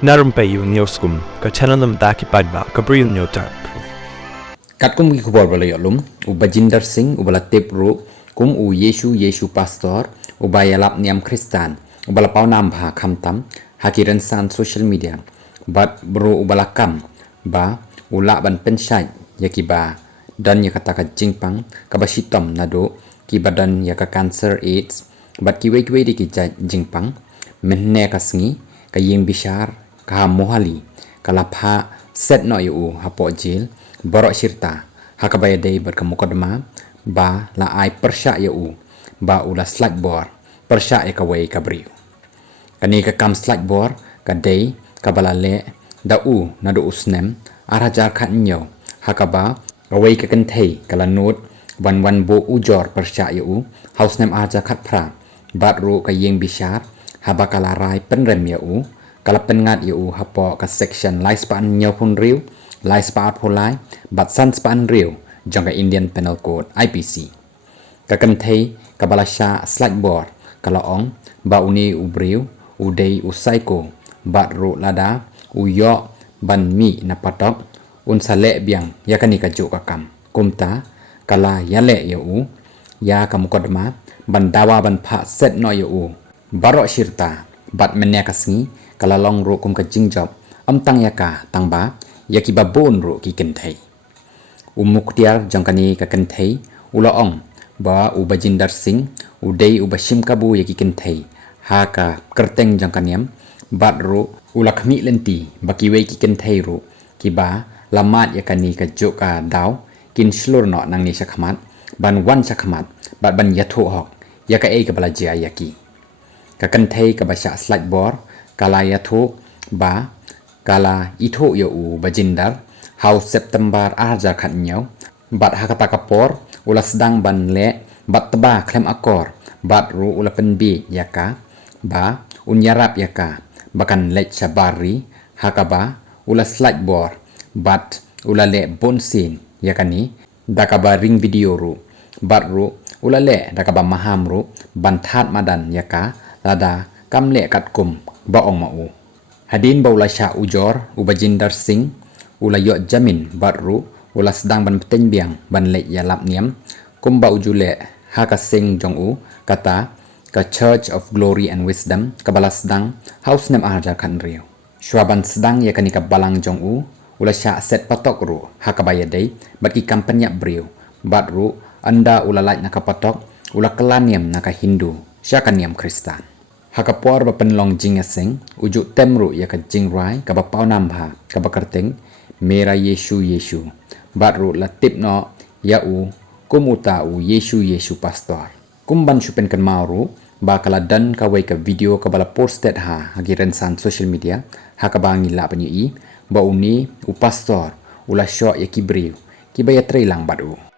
Narum payu nioskum ka chananam daki padba ka briu nyotar. Katkum ki kubor bala yolum Bajinder Singh ubala tip ru kum Yesu pastor ubayalap niam Kristan ubala pau nam bha khamtam hakiran san social media bat bro ubala kam ba ula ban pensyai yakiba dan yakata ka jingpang ka basitom nado ki badan yaka cancer AIDS bat kiwe di ki jingpang menne kasngi ka ying bishar ka mohali kalapha set no yu hapo jil borok sirta hakabaya day berkemukodma ba la ai persya yu ba ula slide board persya e kawai kabriu kani ka kam slide board ka day kabalale da nado usnem arajar khat nyo hakaba kawai ka kentei kala note wan bo ujor persya yu house nem arajar khat pra bat ru ka yeng bishar habakala rai penrem yu kala pengat yu hapo ka section lai span nyo pun riu lai spa pholai bat san span riu jong ka Indian Penal Code IPC ka kentei ka balasha slide board kala ong ba uni ubriu udei usaiko bat ru lada uyo ban mi na patok un sale biang yakani ka juk kam kumta kala yale yu ya kamukodma ban dawa ban pha set no yu barok shirta bat menya kasngi kala long ru kum ka jingjob tang yaka tangba yaki babon ru ki kenthei umuktiar jangkani ka kenthei ulaong ba Bajinder Singh udei ubashim kabu yaki kenthei ha ka kerteng jangkaniam bat ru ulakhmi lenti bakiwe ki kenthei ru kiba lamat yakani ka joka daw kin slur no nang ni sakhamat ban wan sakhamat bat ban yathu hok yaka ei ka balajia yaki ka kenthei ka basha slide board kala yathu ba kala itho yu Bajinder haus September arja khat nyaw bat hakata kapor ula sedang ban le bat teba klem akor bat ru ula penbi yaka ba unyarap yaka bakan lech sabari hakaba ula slide board bat ula le bonsin yakani dakaba ring video ru bat ru ula le dakaba maham ru ban that madan yaka lada kamle katkum baong mau hadin baula sha ujor Bajinder Singh ula yo jamin batru ula sedang ban peteng biang ban le ya lap niam kumba ujule haka sing jong kata ka Church of Glory and Wisdom kabala sedang house nem arja kan rio shwaban sedang ya kanika balang jong ula sha set patok ru haka baya dei baki kampanya brio batru anda ula lait naka patok ula kelaniam naka Hindu sha kaniam Kristan hakapor ba penlong jingaseng ujuk temru ya ka jingrai ka ba paunam bha ka ba kerteng mera Yesu batru latip no ya kumuta Yesu pastor kumban supen kan mauru ba kala dan ka wai ka video ka bala posted ha hagiran san social media ha ka bangi la panyi ba uni pastor ula sho ya kibriu kibaya trailang badu